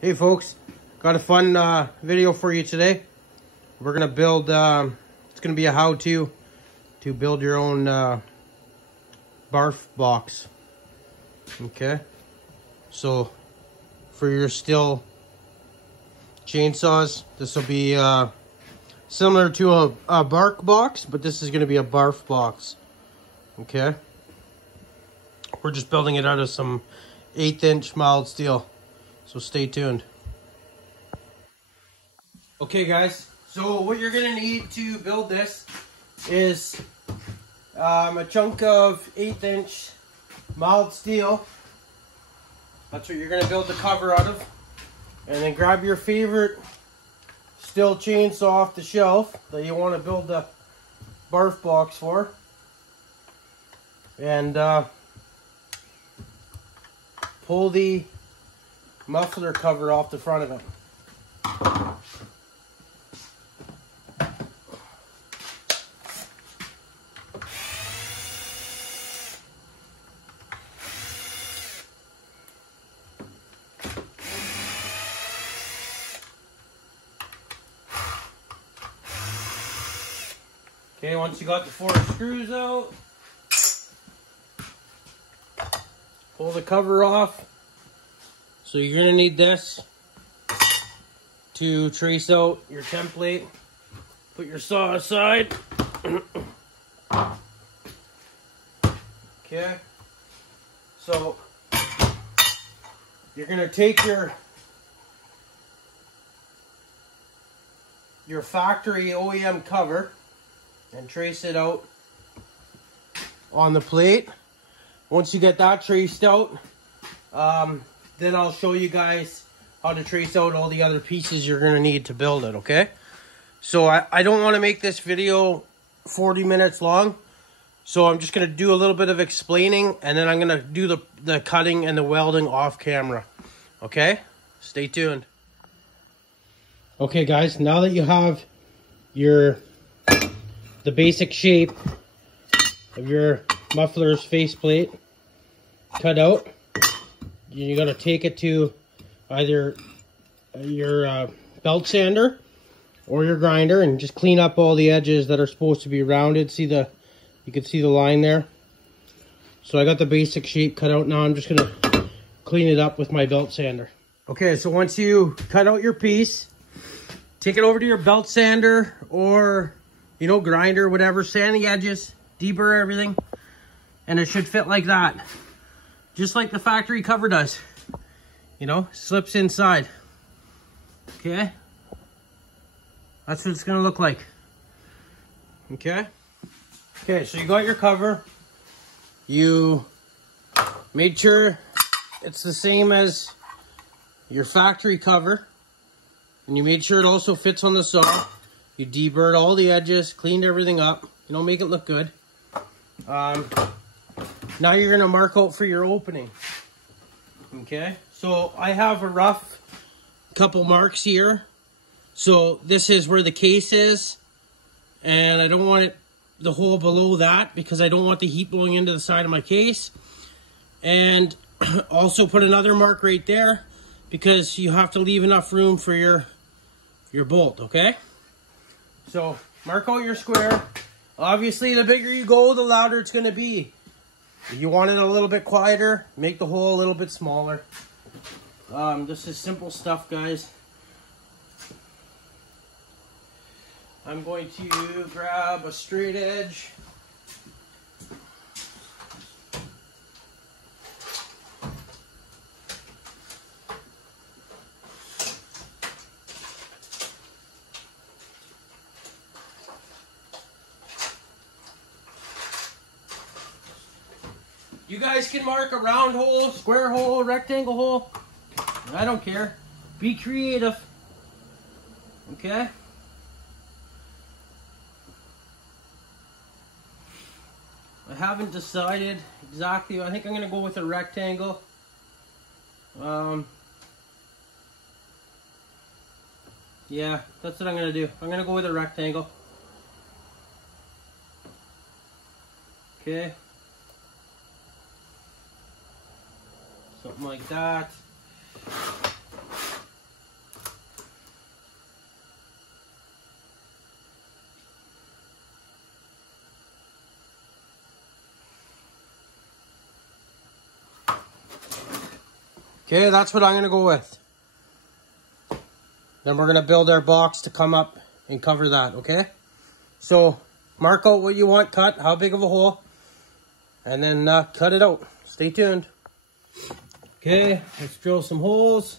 Hey folks, got a fun video for you today. We're gonna build, it's gonna be a how-to to build your own barF box. Okay, so for your Stihl chainsaws, this will be similar to a bark box, but this is gonna be a barF box. Okay, we're just building it out of some 1/8" mild steel. So stay tuned. Okay guys, so what you're gonna need to build this is a chunk of 1/8" mild steel. That's what you're gonna build the cover out of. And then grab your favorite Stihl chainsaw off the shelf that you want to build the barF box for. And pull the muffler cover off the front of it. Okay, once you got the 4 screws out, pull the cover off. So you're gonna need this to trace out your template. Put your saw aside. Okay. So you're gonna take your factory OEM cover and trace it out on the plate. Once you get that traced out, then I'll show you guys how to trace out all the other pieces you're going to need to build it, okay? So I don't want to make this video 40 minutes long, so I'm just going to do a little bit of explaining, and then I'm going to do the cutting and the welding off camera, okay? Stay tuned. Okay guys, now that you have the basic shape of your muffler's faceplate cut out, you're going to take it to either your belt sander or your grinder and just clean up all the edges that are supposed to be rounded. You can see the line there. So I got the basic shape cut out. Now I'm just going to clean it up with my belt sander. Okay, so once you cut out your piece, take it over to your belt sander or, you know, grinder, whatever. Sand the edges, deburr everything, and it should fit like that. Just like the factory cover does. You know, slips inside. Okay? That's what it's gonna look like. Okay? Okay, so you got your cover. You made sure it's the same as your factory cover. And you made sure it also fits on the saw. You deburred all the edges, cleaned everything up. You know, make it look good. Now you're gonna mark out for your opening. Okay, so I have a rough couple marks here. So this is where the case is, and I don't want the hole below that because I don't want the heat blowing into the side of my case. And also put another mark right there because you have to leave enough room for your bolt, okay? So mark out your square. Obviously, the bigger you go, the louder it's gonna be. If you want it a little bit quieter, make the hole a little bit smaller. This is simple stuff, guys. I'm going to grab a straight edge. You guys can mark a round hole, square hole, rectangle hole. I don't care. Be creative. Okay? I haven't decided exactly. I think I'm going to go with a rectangle. Yeah, that's what I'm going to do. I'm going to go with a rectangle. Okay. Something like that. Okay, that's what I'm going to go with. Then we're going to build our box to come up and cover that, okay? So, mark out what you want cut, how big of a hole, and then cut it out. Stay tuned. Okay, let's drill some holes.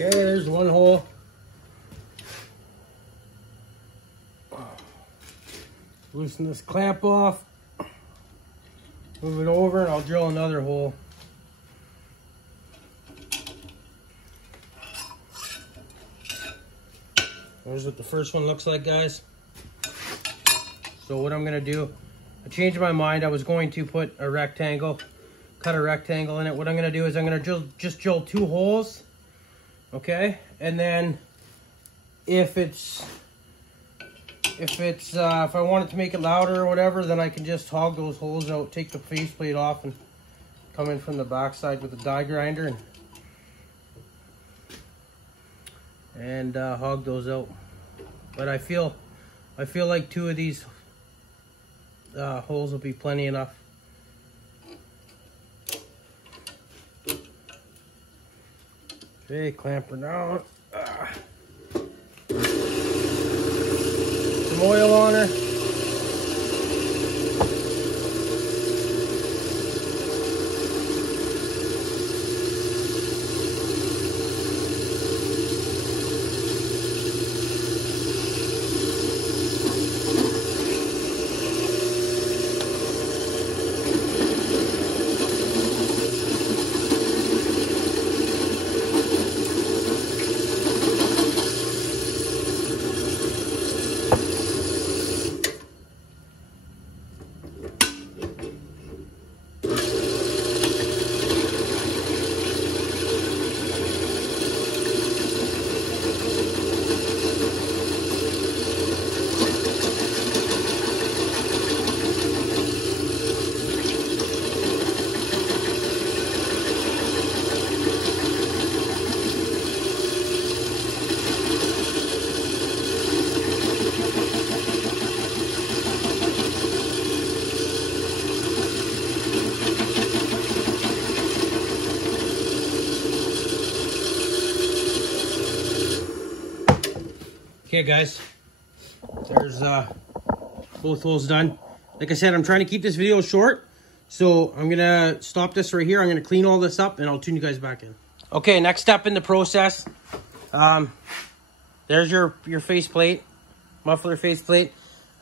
Okay, there's one hole. Loosen this clamp off. Move it over and I'll drill another hole. Here's what the first one looks like, guys. So what I'm gonna do, I changed my mind. I was going to put a rectangle, cut a rectangle in it. What I'm gonna do is I'm gonna just drill 2 holes. Okay, and then if I wanted to make it louder or whatever, then I can just hog those holes out, take the faceplate off, and come in from the backside with a die grinder and hog those out. But I feel like 2 of these holes will be plenty enough. Okay, clamp her down. Some oil on her. Okay guys, there's both holes done. Like I said, I'm trying to keep this video short, so I'm gonna stop this right here. I'm gonna clean all this up and I'll tune you guys back in. Okay, next step in the process, there's your faceplate, muffler faceplate.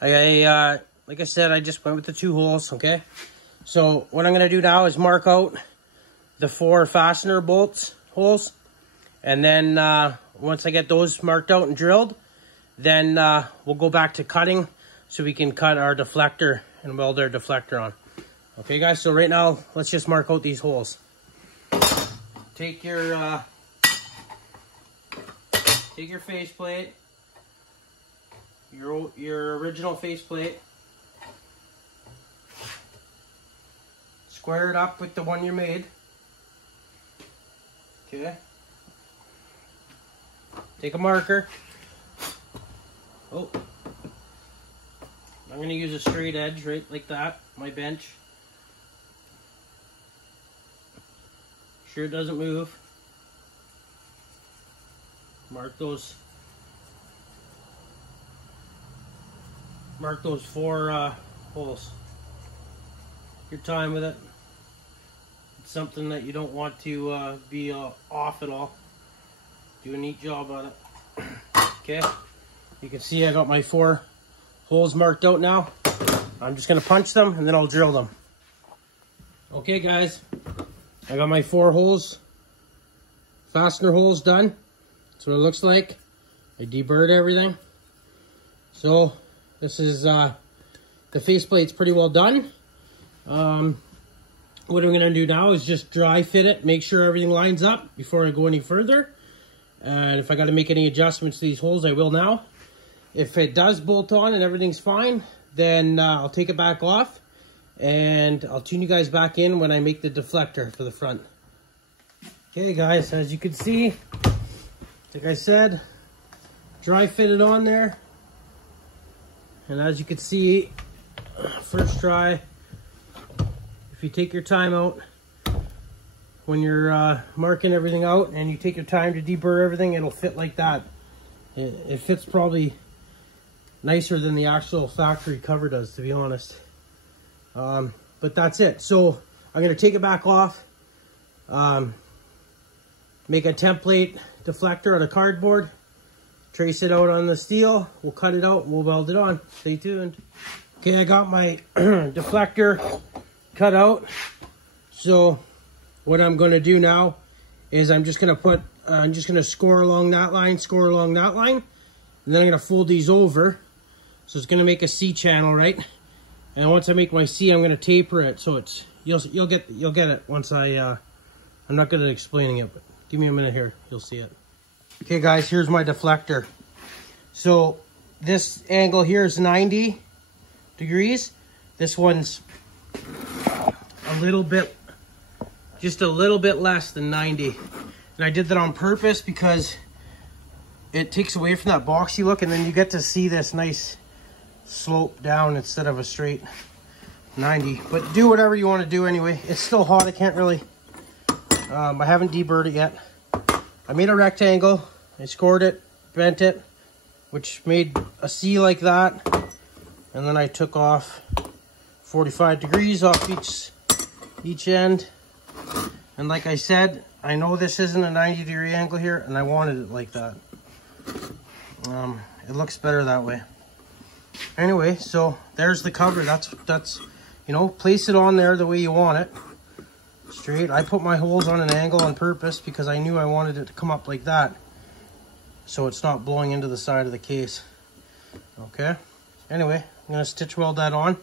Like I said, I just went with the 2 holes, okay? So what I'm gonna do now is mark out the 4 fastener bolts holes, and then once I get those marked out and drilled, then we'll go back to cutting so we can cut our deflector and weld our deflector on. Okay guys, so right now let's just mark out these holes. Take your faceplate, your original faceplate, square it up with the one you made. Okay. Take a marker. Oh. I'm going to use a straight edge right like that, my bench. Sure it doesn't move. Mark those 4 holes. Your time with it. It's something that you don't want to be off at all. Do a neat job on it. Okay, you can see I got my 4 holes marked out now. I'm just gonna punch them and then I'll drill them. Okay guys, I got my 4 holes, fastener holes done. That's what it looks like. I deburred everything. So this is the faceplate's pretty well done. What I'm gonna do now is just dry fit it, make sure everything lines up before I go any further. And if I got to make any adjustments to these holes, I will now. If it does bolt on and everything's fine, then I'll take it back off and I'll tune you guys back in when I make the deflector for the front. Okay guys, as you can see, like I said, dry fit it on there. And as you can see, first try, if you take your time out, when you're marking everything out and you take your time to deburr everything, it'll fit like that. It fits probably nicer than the actual factory cover does, to be honest. But that's it. So I'm going to take it back off, make a template deflector out of cardboard, trace it out on the steel, we'll cut it out, we'll weld it on. Stay tuned. Okay, I got my deflector cut out. So what I'm going to do now is I'm just going to score along that line, and then I'm going to fold these over. So it's going to make a C channel, right? And once I make my C, I'm going to taper it. So it's you'll get it once I'm not good at explaining it, but give me a minute here, you'll see it. Okay guys, here's my deflector. So this angle here is 90 degrees. This one's a little bit, just a little bit less than 90. And I did that on purpose because it takes away from that boxy look, and then you get to see this nice slope down instead of a straight 90. But do whatever you want to do anyway. It's still hot, I can't really, I haven't deburred it yet. I made a rectangle, I scored it, bent it, which made a C like that. And then I took off 45 degrees off each end. And like I said, I know this isn't a 90-degree angle here, and I wanted it like that. It looks better that way. Anyway, so there's the cover. That's you know, place it on there the way you want it. Straight. I put my holes on an angle on purpose because I knew I wanted it to come up like that, so it's not blowing into the side of the case. Okay. Anyway, I'm gonna stitch weld that on,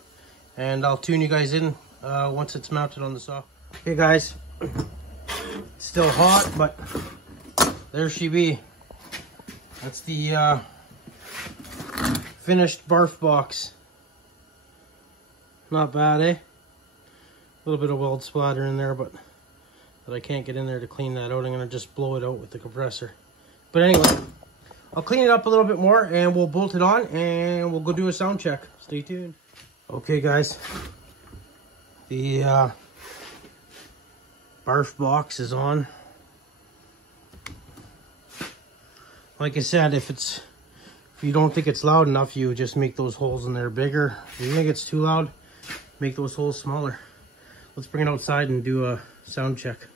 and I'll tune you guys in once it's mounted on the saw. Okay guys, still hot, but there she be. That's the finished barf box. Not bad, eh? A little bit of weld splatter in there, but I can't get in there to clean that out. I'm gonna just blow it out with the compressor. But anyway, I'll clean it up a little bit more and we'll bolt it on and we'll go do a sound check. Stay tuned. Okay guys, the barf box is on. Like I said, if you don't think it's loud enough, you just make those holes in there bigger. If you think it's too loud, make those holes smaller. Let's bring it outside and do a sound check.